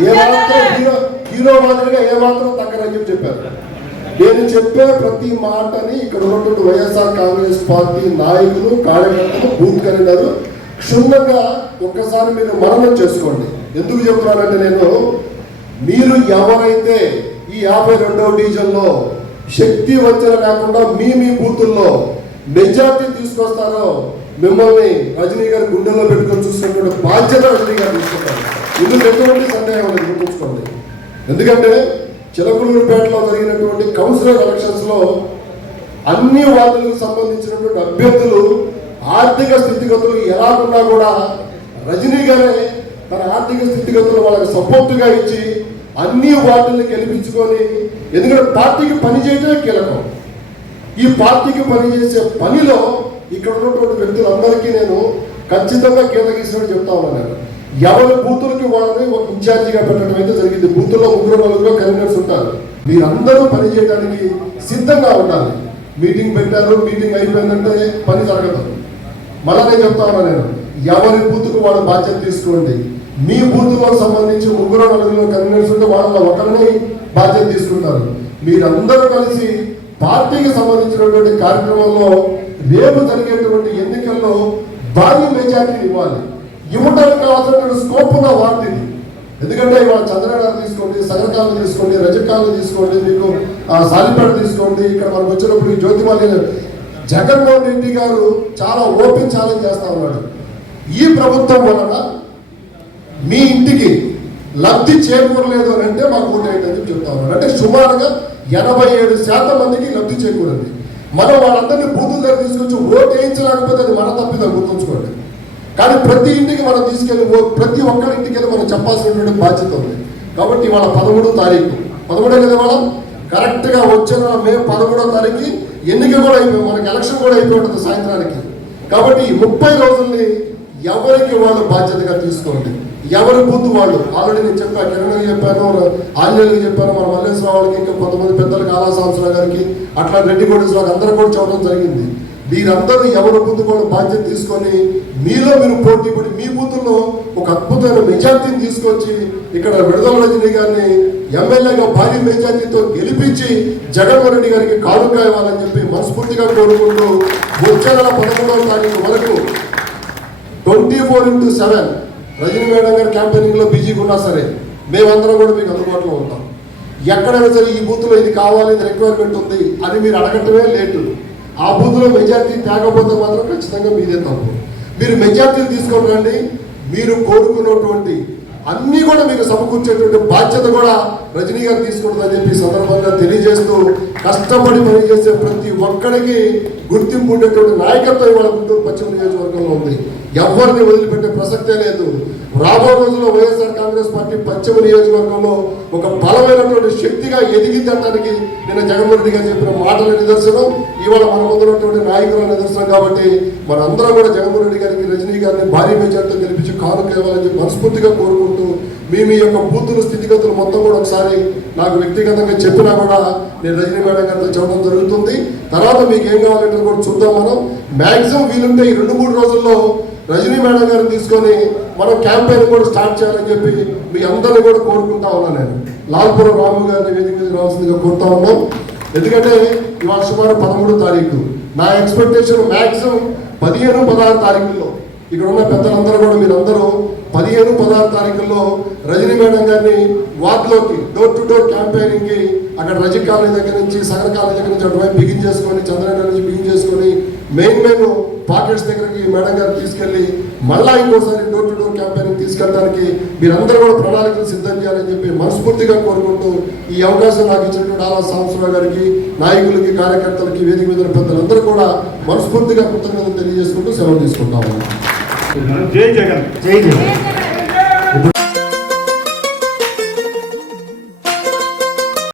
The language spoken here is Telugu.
ఏమాత్రం హీరో హీరో మాదిరిగా ఏమాత్రం తగ్గరని చెప్పి చెప్పారు. నేను చెప్పే ప్రతి మాటని ఇక్కడ ఉన్నటువంటి వైఎస్ఆర్ కాంగ్రెస్ పార్టీ నాయకులు కార్యకర్తలు బూత్ కన్వీనర్ క్షుణ్ణంగా ఒక్కసారి మీరు మననం చేసుకోండి. ఎందుకు చెప్తున్నానంటే నేను మీరు ఎవరైతే ఈ యాభై రెండవ డివిజన్లో శక్తి వంచన కాకుండా మీ మీ బూతుల్లో మెజార్టీ తీసుకొస్తారో మిమ్మల్ని రజనీ గారి గుండెల్లో పెట్టుకొని చూస్తున్నటువంటి బాధ్యత రజనీ గారు తీసుకుంటారు. ఇందుకు ఎటువంటి సందేహం లేదు గుర్తుంచుకోండి. ఎందుకంటే చిలకలూరుపేటలో జరిగినటువంటి కౌన్సిలర్ ఎలక్షన్స్లో అన్ని వార్డులకు సంబంధించినటువంటి అభ్యర్థులు ఆర్థిక స్థితిగతులు ఎలా ఉన్నా కూడా రజనీ గారే తన ఆర్థిక స్థితిగతులు వాళ్ళకి సపోర్టుగా ఇచ్చి అన్ని వార్డుల్ని గెలిపించుకొని ఎందుకంటే పార్టీకి పని చేయడమే కీలకం. ఈ పార్టీకి పనిచేసే పనిలో ఇక్కడ ఉన్నటువంటి వ్యక్తులందరికీ నేను ఖచ్చితంగా కీలకిస్తున్నట్టు చెప్తా ఉన్నాను. నేను ఎవరి బూతులకి వాళ్ళని ఒక ఇన్ఛార్జిగా పెట్టడం అయితే జరిగింది. బూతుల్లో ముగ్గురు నలుగురు కన్వీనర్స్ ఉంటారు. మీరందరూ పని చేయడానికి సిద్ధంగా ఉండాలి. మీటింగ్ పెట్టారు మీటింగ్ అయిపోయిందంటే పని జరగదు. మళ్ళా నేను చెప్తా ఉన్నా నేను ఎవరి బూత్కు వాళ్ళ బాధ్యత తీసుకోండి. మీ బూత్లో సంబంధించి ముగ్గురు నలుగురు కన్వీనర్స్ ఉంటే వాళ్ళ ఒకరిని బాధ్యత తీసుకుంటారు. మీరందరూ కలిసి పార్టీకి సంబంధించినటువంటి కార్యక్రమంలో రేపు జరిగేటువంటి ఎన్నికల్లో భారీ మెజార్టీ ఇవ్వాలి. ఇవ్వడానికి కావాల్సిన స్కోప్ ఉన్న వాటిని ఎందుకంటే ఇవాళ చంద్రగారు తీసుకోండి సగరకాలు తీసుకోండి రజకాలు తీసుకోండి మీకు సాలిపేట తీసుకోండి ఇక్కడ మనకు వచ్చినప్పుడు జ్యోతిమాలి జగన్మోహన్ రెడ్డి గారు చాలా ఓపెన్ ఛాలెంజ్ చేస్తా ఉన్నాడు. ఈ ప్రభుత్వం వలన మీ ఇంటికి లబ్ధి చేకూరలేదు అని అంటే మాకు ఓటు వేయండి అని చెప్తా ఉన్నాడు. అంటే సుమారుగా ఎనభై ఏడు శాతం మందికి లబ్ధి చేకూరింది. మనం వాళ్ళందరినీ బూతుల దగ్గర తీసుకొచ్చి ఓటు వేయించలేకపోతే అది మన తప్పిదా గుర్తుంచుకోండి. కానీ ప్రతి ఇంటికి మనం తీసుకెళ్ళి ప్రతి ఒక్కరి ఇంటికి వెళ్ళి మనం చెప్పాల్సినటువంటి బాధ్యత ఉంది. కాబట్టి ఇవాళ పదమూడో తారీఖు. పదమూడో కదా మనం కరెక్ట్గా వచ్చిన మే పదమూడో తారీఖు ఎన్నిక కూడా అయిపోయి మనకి ఎలక్షన్ కూడా అయిపోయి ఉంటుంది సాయంత్రానికి. కాబట్టి ఈ ముప్పై రోజుల్ని ఎవరికి వాళ్ళు బాధ్యతగా తీసుకోండి? ఎవరి బూత్ వాళ్ళు? ఆల్రెడీ నేను చెప్పా కిరణ్ చెప్పాను ఆంజనేయులు చెప్పాను మన మల్లేశ్వర వాళ్ళకి ఇంకా కొంతమంది పెద్దలకు ఆలా సంవత్సరాల గారికి అట్లా రెడ్డి కోటేశ్వర అందరూ కూడా చెప్పడం జరిగింది. మీరందరూ ఎవరి బూత్ కూడా బాధ్యత తీసుకొని మీలో మీరు పోటీ పడి మీ బూతుల్లో ఒక అద్భుతమైన మెజార్టీని తీసుకొచ్చి ఇక్కడ విడుదల రజనీ గారిని ఎమ్మెల్యేగా భారీ మెజార్టీతో గెలిపించి జగన్మోహన్ రెడ్డి గారికి కానుక ఇవ్వాలని చెప్పి మనస్ఫూర్తిగా కోరుకుంటూ వచ్చే నెల పదమూడవ తారీఖు వరకు twenty four into seven Rajani madam గారి క్యాంపెయినింగ్లో బిజీగా ఉన్నా సరే మేమందరం కూడా మీకు అందుబాటులో ఉంటాం. ఎక్కడైనా సరే ఈ బూత్లో ఇది కావాలి ఇది రిక్వైర్మెంట్ ఉంది అని మీరు అడగటమే లేటు. ఆ బూత్లో మెజార్టీ తేకపోతే మాత్రం ఖచ్చితంగా మీదే తప్పు. మీరు మెజార్టీలు తీసుకొని రండి మీరు కోరుకున్నటువంటి అన్నీ కూడా మీకు సమకూర్చేటువంటి బాధ్యత కూడా రజనీ గారు తీసుకుంటుందని చెప్పి సందర్భంగా తెలియజేస్తూ కష్టపడి పనిచేసే ప్రతి ఒక్కడికి గుర్తింపు ఉండేటువంటి నాయకత్వం ఇవాళ గుంటూరు పశ్చిమ నియోజకవర్గంలో ఉంది. ఎవరిని వదిలిపెట్టే ప్రసక్తే లేదు. రాబో రోజుల్లో వైఎస్ఆర్ కాంగ్రెస్ పార్టీ పశ్చిమ నియోజకవర్గంలో ఒక బలమైనటువంటి శక్తిగా ఎదిగిందనడానికి నిన్న జగన్మోహన్ రెడ్డి గారు చెప్పిన మాటల నిదర్శనం ఇవాళ మన ముందు నాయకుల నిదర్శనం కాబట్టి మనందరం కూడా జగన్మోహన్ రెడ్డి గారికి రజనీ గారిని భారీ మెజార్టీతో గెలిపించి కానుక ఇవ్వాలని మనస్ఫూర్తిగా కోరుకుంటూ మీ మీ యొక్క బూతుల స్థితిగతులు మొత్తం కూడా ఒకసారి నాకు వ్యక్తిగతంగా చెప్పినా కూడా నేను రజనీ మేడం గారితో చెప్పడం జరుగుతుంది. తర్వాత మీకు ఏం కావాలంటే కూడా చూద్దాం మనం. మ్యాక్సిమం వీలుంటే ఈ రెండు మూడు రోజుల్లో రజనీ మేడం గారిని తీసుకొని మనం క్యాంపెయిన్ కూడా స్టార్ట్ చేయాలని చెప్పి మీ అందరిని కూడా కోరుకుంటా ఉన్నాను నేను. లాల్పురం రాము గారిని వేదిక మీద రావాల్సిందిగా కోరుతా ఉన్నాం. ఎందుకంటే ఇవాళ సుమారు పదమూడో తారీఖు. నా ఎక్స్పెక్టేషన్ మ్యాక్సిమం పదిహేను పదహారు తారీఖుల్లో. ఇక్కడ ఉన్న పెద్దలందరూ కూడా మీరందరూ పదిహేను పదహారు తారీఖుల్లో రజనీ మేడం గారిని వార్డులోకి డోర్ టు డోర్ క్యాంపెయినింగ్కి అక్కడ రజీ కాలనీ దగ్గర నుంచి సగర కాలనీ దగ్గర నుంచి అటువైపు బిగిన్ చేసుకొని చంద్రబాబు నుంచి బిగిన్ చేసుకొని మెయిన్ మెయిన్ పాకెట్స్ దగ్గరికి మేడం గారు తీసుకెళ్ళి మళ్ళా ఇంకోసారి డోర్ టు డోర్ క్యాంపెయినింగ్ తీసుకెళ్ళడానికి మీరందరూ కూడా ప్రణాళికలు సిద్ధం చేయాలని చెప్పి మనస్ఫూర్తిగా కోరుకుంటూ ఈ అవకాశం నాకు ఇచ్చినటువంటి ఆలా సాంబశివరావు గారికి నాయకులకి కార్యకర్తలకి వేదిక మీద పెద్దలందరూ కూడా మనస్ఫూర్తిగా కృతజ్ఞతలు తెలియజేసుకుంటూ సెలవు తీసుకుంటాము. జై జగన్. జై జగన్.